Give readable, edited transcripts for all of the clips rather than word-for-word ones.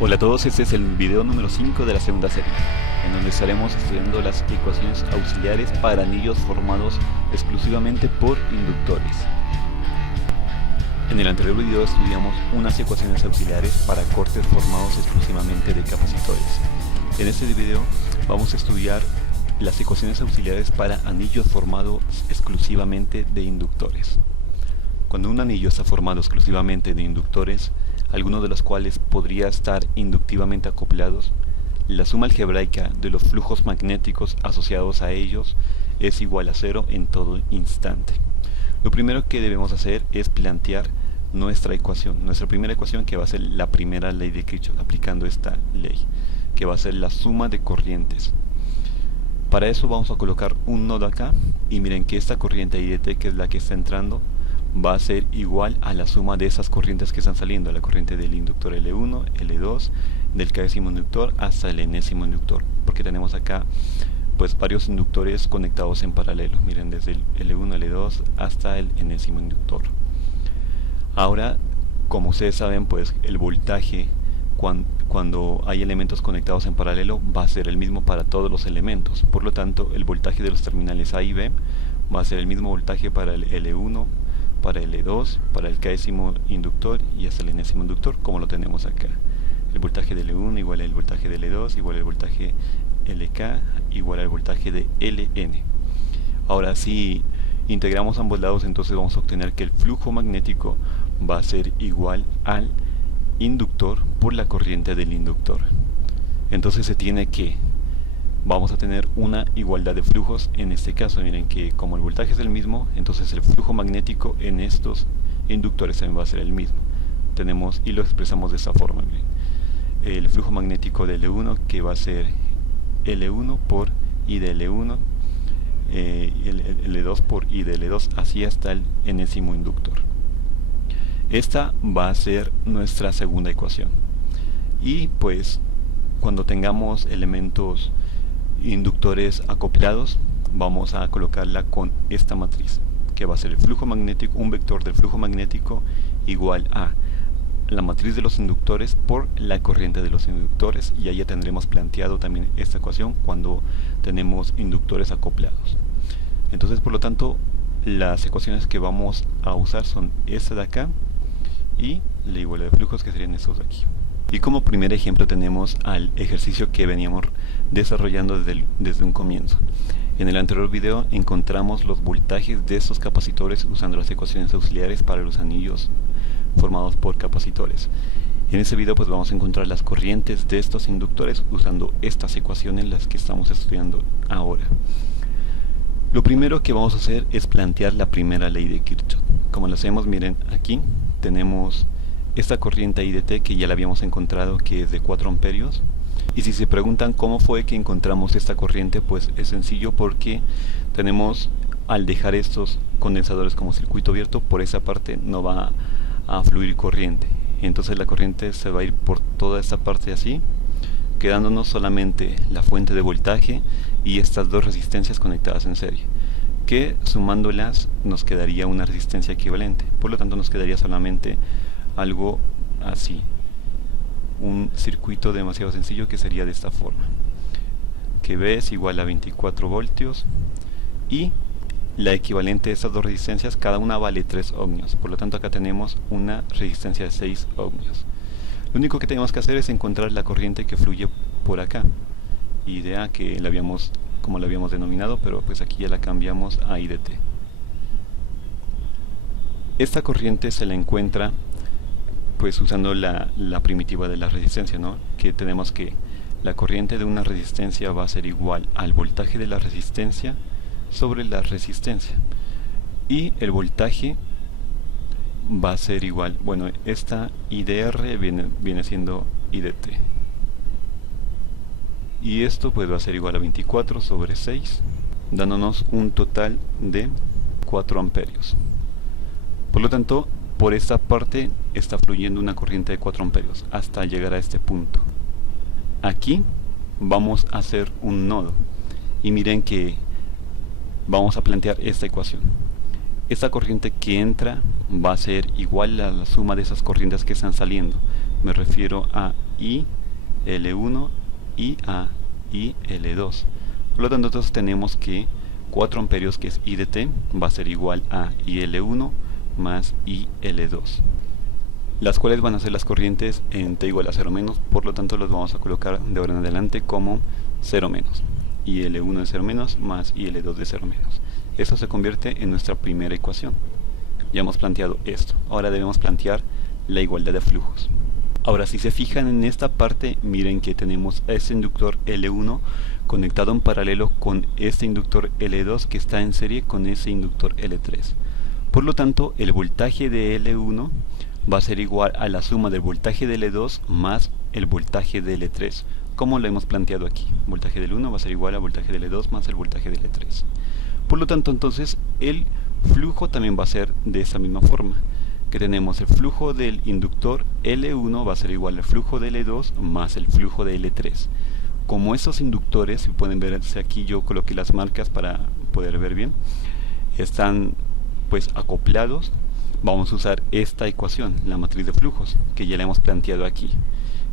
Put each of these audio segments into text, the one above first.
Hola a todos, este es el video número 5 de la segunda serie, en donde estaremos estudiando las ecuaciones auxiliares para anillos formados exclusivamente por inductores. En el anterior video estudiamos unas ecuaciones auxiliares para cortes formados exclusivamente de capacitores. En este video vamos a estudiar las ecuaciones auxiliares para anillos formados exclusivamente de inductores. Cuando un anillo está formado exclusivamente de inductores, algunos de los cuales podría estar inductivamente acoplados, la suma algebraica de los flujos magnéticos asociados a ellos es igual a 0 en todo instante. Lo primero que debemos hacer es plantear nuestra primera ecuación, que va a ser la primera ley de Kirchhoff, aplicando esta ley, que va a ser la suma de corrientes. Para eso vamos a colocar un nodo acá, y miren que esta corriente IDT, que es la que está entrando, va a ser igual a la suma de esas corrientes que están saliendo, la corriente del inductor L1, L2, del késimo inductor hasta el enésimo inductor, porque tenemos acá pues varios inductores conectados en paralelo, miren, desde el L1, L2 hasta el enésimo inductor. Ahora, como ustedes saben, pues el voltaje cuando hay elementos conectados en paralelo va a ser el mismo para todos los elementos, por lo tanto el voltaje de los terminales A y B va a ser el mismo voltaje para el L1, para el E2, para el késimo inductor y hasta el enésimo inductor, como lo tenemos acá. El voltaje de L1 igual al voltaje de L2, igual al voltaje LK, igual al voltaje de LN. Ahora, si integramos ambos lados, entonces vamos a obtener que el flujo magnético va a ser igual al inductor por la corriente del inductor. Entonces se tiene que vamos a tener una igualdad de flujos en este caso. Miren que como el voltaje es el mismo, entonces el flujo magnético en estos inductores también va a ser el mismo. Tenemos, y lo expresamos de esta forma, miren, el flujo magnético de L1, que va a ser L1 por I de L1, L2 por I de L2, así hasta el enésimo inductor. Esta va a ser nuestra segunda ecuación. Y pues cuando tengamos elementos inductores acoplados, vamos a colocarla con esta matriz, que va a ser el flujo magnético, un vector del flujo magnético igual a la matriz de los inductores por la corriente de los inductores, y ahí ya tendremos planteado también esta ecuación cuando tenemos inductores acoplados. Entonces, por lo tanto, las ecuaciones que vamos a usar son esta de acá y la igualdad de flujos, que serían estos de aquí. Y como primer ejemplo tenemos al ejercicio que veníamos desarrollando desde un comienzo. En el anterior video encontramos los voltajes de estos capacitores usando las ecuaciones auxiliares para los anillos formados por capacitores. En este video pues vamos a encontrar las corrientes de estos inductores usando estas ecuaciones, las que estamos estudiando ahora. Lo primero que vamos a hacer es plantear la primera ley de Kirchhoff. Como lo hacemos, miren, aquí tenemos esta corriente IDT, que ya la habíamos encontrado, que es de 4 amperios. Y si se preguntan cómo fue que encontramos esta corriente, pues es sencillo, porque tenemos, al dejar estos condensadores como circuito abierto, por esa parte no va a fluir corriente. Entonces la corriente se va a ir por toda esta parte así, quedándonos solamente la fuente de voltaje y estas dos resistencias conectadas en serie, que sumándolas nos quedaría una resistencia equivalente. Por lo tanto nos quedaría solamente algo así, un circuito demasiado sencillo, que sería de esta forma, que V es igual a 24 voltios y la equivalente de estas dos resistencias, cada una vale 3 ohmios. Por lo tanto acá tenemos una resistencia de 6 ohmios. Lo único que tenemos que hacer es encontrar la corriente que fluye por acá, idea que la habíamos, como la habíamos denominado, pero pues aquí ya la cambiamos a IDT. Esta corriente se la encuentra pues usando la primitiva de la resistencia, ¿no? Que tenemos que la corriente de una resistencia va a ser igual al voltaje de la resistencia sobre la resistencia, y el voltaje va a ser igual, bueno, esta IDR viene siendo IDT, y esto pues va a ser igual a 24 sobre 6, dándonos un total de 4 amperios. Por lo tanto, por esta parte está fluyendo una corriente de 4 amperios hasta llegar a este punto. Aquí vamos a hacer un nodo, y miren que vamos a plantear esta ecuación. Esta corriente que entra va a ser igual a la suma de esas corrientes que están saliendo. Me refiero a I L1 y a I L2. Por lo tanto, entonces tenemos que 4 amperios, que es I de t, va a ser igual a IL1 más IL2, las cuales van a ser las corrientes en t igual a 0 menos. Por lo tanto, los vamos a colocar de ahora en adelante como 0 menos. IL1 de 0 menos más IL2 de 0 menos. Esto se convierte en nuestra primera ecuación. Ya hemos planteado esto. Ahora debemos plantear la igualdad de flujos. Ahora, si se fijan en esta parte, miren que tenemos a este inductor L1 conectado en paralelo con este inductor L2 que está en serie con ese inductor L3. Por lo tanto, el voltaje de L1 va a ser igual a la suma del voltaje de L2 más el voltaje de L3, como lo hemos planteado aquí. El voltaje del 1 va a ser igual al voltaje de L2 más el voltaje de L3. Por lo tanto, entonces, el flujo también va a ser de esa misma forma, que tenemos el flujo del inductor L1 va a ser igual al flujo de L2 más el flujo de L3. Como estos inductores, si pueden verse aquí, yo coloqué las marcas para poder ver bien, están pues acoplados, vamos a usar esta ecuación, la matriz de flujos, que ya la hemos planteado aquí.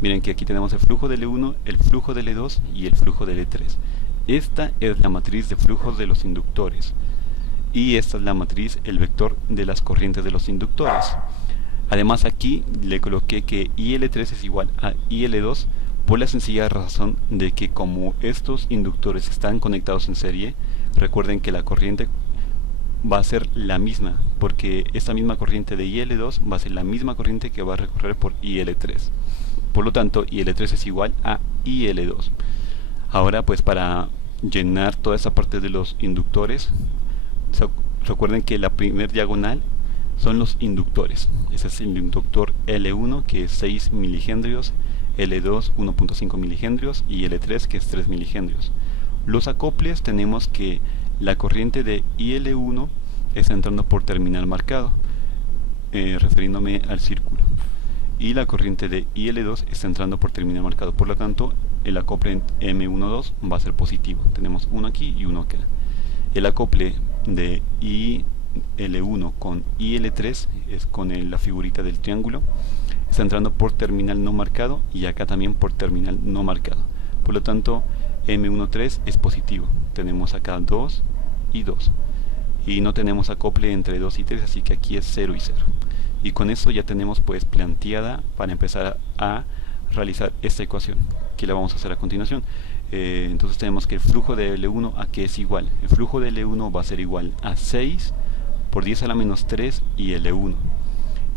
Miren que aquí tenemos el flujo de L1, el flujo de L2 y el flujo de L3. Esta es la matriz de flujos de los inductores. Y esta es la matriz, el vector de las corrientes de los inductores. Además, aquí le coloqué que IL3 es igual a IL2 por la sencilla razón de que como estos inductores están conectados en serie, recuerden que la corriente va a ser la misma, porque esta misma corriente de IL2 va a ser la misma corriente que va a recorrer por IL3. Por lo tanto, IL3 es igual a IL2. Ahora, pues para llenar toda esa parte de los inductores, recuerden que la primer diagonal son los inductores. Ese es el inductor L1, que es 6 milihendrios, L2 1.5 milihendrios y L3, que es 3 milihendrios. Los acoples, tenemos que la corriente de IL1 está entrando por terminal marcado, refiriéndome al círculo, y la corriente de IL2 está entrando por terminal marcado. Por lo tanto, el acople M12 va a ser positivo. Tenemos uno aquí y uno acá. El acople de IL1 con IL3 es con la figurita del triángulo, está entrando por terminal no marcado y acá también por terminal no marcado. Por lo tanto, M13 es positivo. Tenemos acá 2 y 2. Y no tenemos acople entre 2 y 3, así que aquí es 0 y 0. Y con eso ya tenemos pues planteada para empezar a realizar esta ecuación, que la vamos a hacer a continuación. Entonces tenemos que el flujo de L1 a que es igual. El flujo de L1 va a ser igual a 6 por 10 a la menos 3 y L1.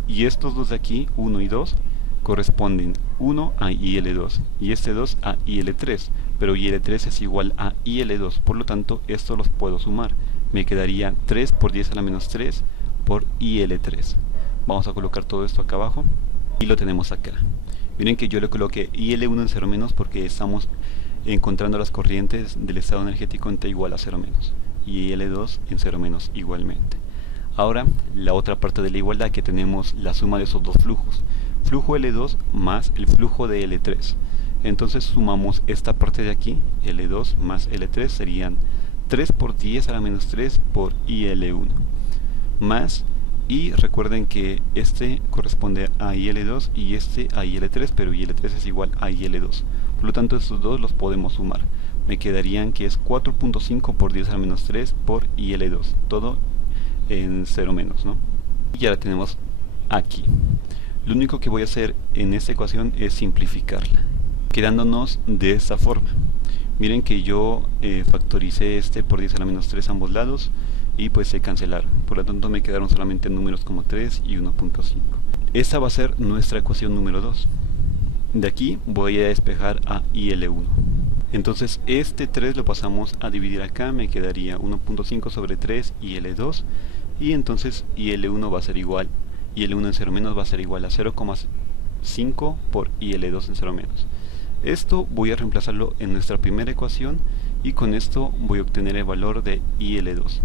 Y estos dos de aquí, 1 y 2, corresponden 1 a IL2 y este 2 a IL3, pero IL3 es igual a IL2, por lo tanto estos los puedo sumar. Me quedaría 3 por 10 a la menos 3 por IL3. Vamos a colocar todo esto acá abajo y lo tenemos acá. Miren que yo le coloqué IL1 en 0 menos porque estamos encontrando las corrientes del estado energético en T igual a 0 menos y IL2 en 0 menos igualmente. Ahora, la otra parte de la igualdad, que tenemos la suma de esos dos flujos, flujo L2 más el flujo de L3. Entonces sumamos esta parte de aquí, L2 más L3, serían 3 por 10 a la menos 3 por IL1 más, y recuerden que este corresponde a IL2 y este a IL3, pero IL3 es igual a IL2. Por lo tanto, estos dos los podemos sumar. Me quedarían que es 4.5 por 10 a la menos 3 por IL2, todo en 0 menos, ¿no? Y ya la tenemos aquí. Lo único que voy a hacer en esta ecuación es simplificarla, quedándonos de esta forma. Miren que yo factoricé este por 10 a la menos 3 ambos lados y pues se cancelaron. Por lo tanto me quedaron solamente números como 3 y 1.5. Esta va a ser nuestra ecuación número 2. De aquí voy a despejar a IL1. Entonces este 3 lo pasamos a dividir acá, me quedaría 1.5 sobre 3 IL2, y entonces IL1 va a ser igual, IL1 en 0 menos va a ser igual a 0,5 por IL2 en 0 menos. Esto voy a reemplazarlo en nuestra primera ecuación y con esto voy a obtener el valor de IL2.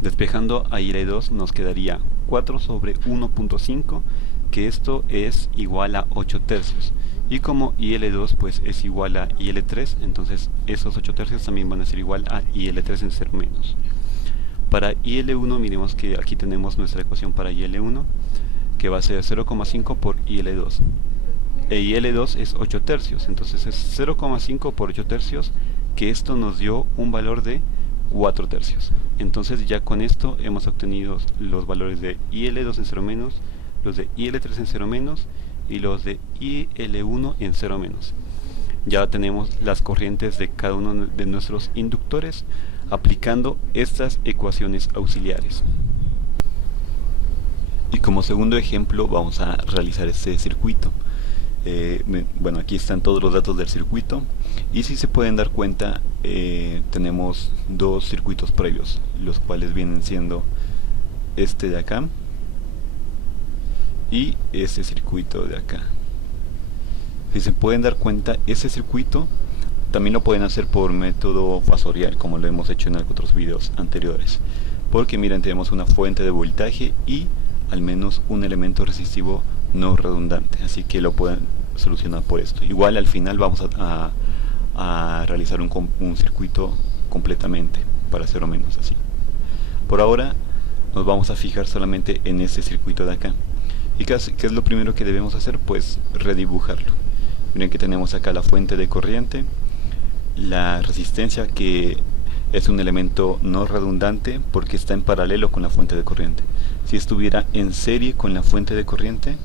Despejando a IL2 nos quedaría 4 sobre 1.5, que esto es igual a 8 tercios. Y como IL2 pues es igual a IL3, entonces esos 8 tercios también van a ser igual a IL3 en 0 menos. Para IL1 miremos que aquí tenemos nuestra ecuación para IL1, que va a ser 0,5 por IL2. y L2 es 8 tercios, entonces es 0,5 por 8 tercios, que esto nos dio un valor de 4 tercios. Entonces ya con esto hemos obtenido los valores de IL2 en 0 menos, los de IL3 en 0 menos y los de IL1 en 0 menos. Ya tenemos las corrientes de cada uno de nuestros inductores aplicando estas ecuaciones auxiliares. Y como segundo ejemplo vamos a realizar este circuito. Bueno, aquí están todos los datos del circuito y si se pueden dar cuenta tenemos dos circuitos previos, los cuales vienen siendo este de acá y este circuito de acá. Si se pueden dar cuenta, ese circuito también lo pueden hacer por método fasorial, como lo hemos hecho en otros videos anteriores, porque miren, tenemos una fuente de voltaje y al menos un elemento resistivo no redundante, así que lo pueden solucionar por esto. Igual al final vamos a realizar un circuito completamente para 0 menos, así. Por ahora nos vamos a fijar solamente en este circuito de acá. ¿Y qué es lo primero que debemos hacer? Pues redibujarlo. Miren que tenemos acá la fuente de corriente, la resistencia, que es un elemento no redundante porque está en paralelo con la fuente de corriente. Si estuviera en serie con la fuente de corriente,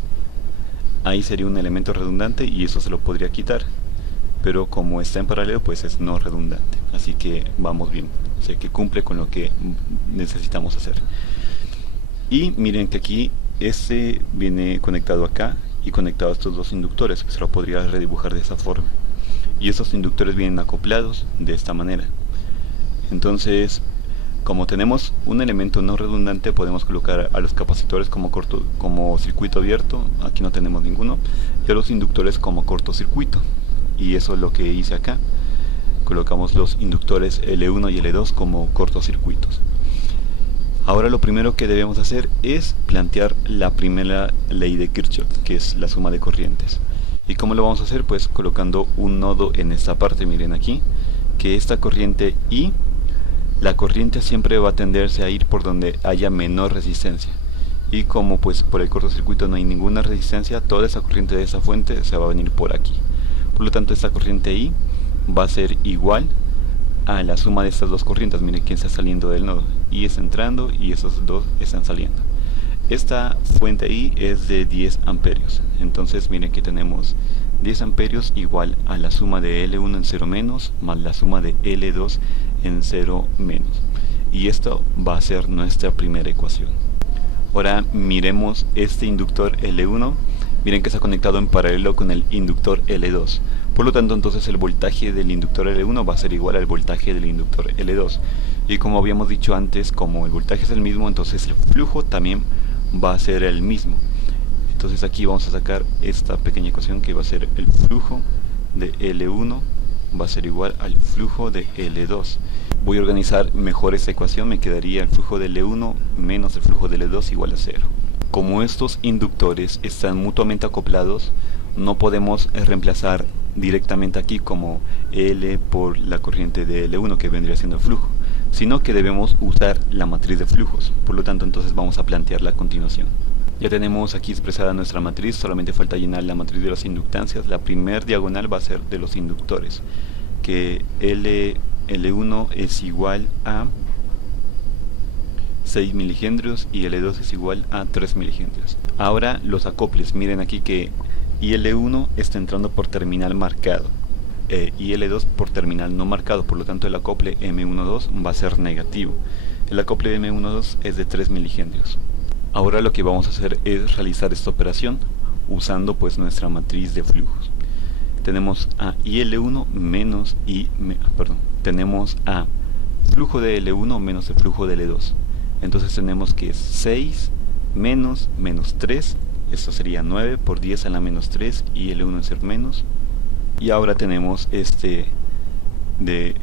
ahí sería un elemento redundante y eso se lo podría quitar, pero como está en paralelo pues es no redundante, así que vamos bien, o sea que cumple con lo que necesitamos hacer. Y miren que aquí este viene conectado acá y conectado a estos dos inductores, que se lo podría redibujar de esa forma, y estos inductores vienen acoplados de esta manera. Entonces, como tenemos un elemento no redundante, podemos colocar a los capacitores como circuito abierto, aquí no tenemos ninguno, y a los inductores como cortocircuito, y eso es lo que hice acá. Colocamos los inductores L1 y L2 como cortocircuitos. Ahora lo primero que debemos hacer es plantear la primera ley de Kirchhoff, que es la suma de corrientes. ¿Y cómo lo vamos a hacer? Pues colocando un nodo en esta parte, miren aquí, que esta corriente I, la corriente siempre va a tenderse a ir por donde haya menor resistencia. Y como pues por el cortocircuito no hay ninguna resistencia, toda esa corriente de esa fuente se va a venir por aquí. Por lo tanto, esta corriente I va a ser igual a la suma de estas dos corrientes. Miren quién está saliendo del nodo. I está entrando y esos dos están saliendo. Esta fuente I es de 10 amperios. Entonces miren que tenemos 10 amperios igual a la suma de L1 en 0 menos más la suma de L2 en 0 menos. Y esto va a ser nuestra primera ecuación. Ahora miremos este inductor L1. Miren que está conectado en paralelo con el inductor L2. Por lo tanto, entonces el voltaje del inductor L1 va a ser igual al voltaje del inductor L2. Y como habíamos dicho antes, como el voltaje es el mismo, entonces el flujo también va a ser el mismo. Entonces aquí vamos a sacar esta pequeña ecuación que va a ser el flujo de L1 va a ser igual al flujo de L2. Voy a organizar mejor esta ecuación, me quedaría el flujo de L1 menos el flujo de L2 igual a 0. Como estos inductores están mutuamente acoplados, no podemos reemplazar directamente aquí como L por la corriente de L1 que vendría siendo el flujo, sino que debemos usar la matriz de flujos. Por lo tanto, entonces vamos a plantearla a continuación. Ya tenemos aquí expresada nuestra matriz, solamente falta llenar la matriz de las inductancias. La primer diagonal va a ser de los inductores, que L1 es igual a 6 milihendrios y L2 es igual a 3 milihendrios. Ahora los acoples, miren aquí que IL1 está entrando por terminal marcado y L2 por terminal no marcado, por lo tanto el acople M12 va a ser negativo. El acople de M12 es de 3 milihendrios. Ahora lo que vamos a hacer es realizar esta operación usando pues nuestra matriz de flujos. Tenemos a IL1 menos tenemos a flujo de L1 menos el flujo de L2. Entonces tenemos que es 6 menos 3, esto sería 9 por 10 a la menos 3 y L1 es el menos. Y ahora tenemos este de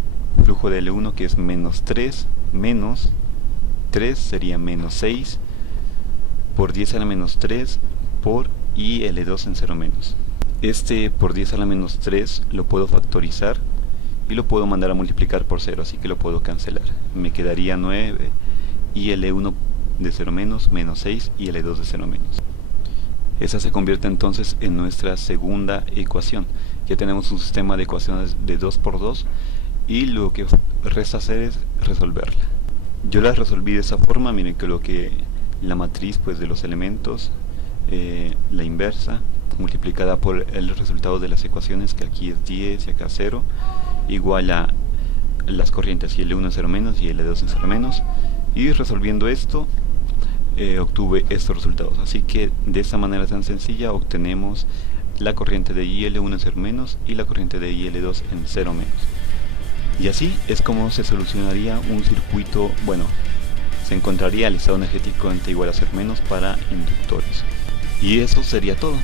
flujo de L1 que es menos 3 menos 3 sería menos 6 por 10 a la menos 3 por y L2 en 0 menos. Este por 10 a la menos 3 lo puedo factorizar y lo puedo mandar a multiplicar por 0, así que lo puedo cancelar. Me quedaría 9 y L1 de 0 menos, menos 6 y L2 de 0 menos. Esa se convierte entonces en nuestra segunda ecuación. Ya tenemos un sistema de ecuaciones de 2 por 2 y lo que resta hacer es resolverla. Yo la resolví de esa forma. Miren que la matriz pues de los elementos, la inversa multiplicada por el resultado de las ecuaciones, que aquí es 10 y acá 0, igual a las corrientes, y L1 es 0 menos y L2 es 0 menos, y resolviendo esto obtuve estos resultados. Así que de esta manera tan sencilla obtenemos la corriente de IL1 en 0 menos y la corriente de IL2 en 0 menos. Y así es como se solucionaría un circuito, bueno, se encontraría el estado energético en T igual a 0 menos para inductores. Y eso sería todo.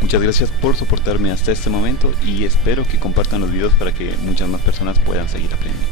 Muchas gracias por soportarme hasta este momento y espero que compartan los videos para que muchas más personas puedan seguir aprendiendo.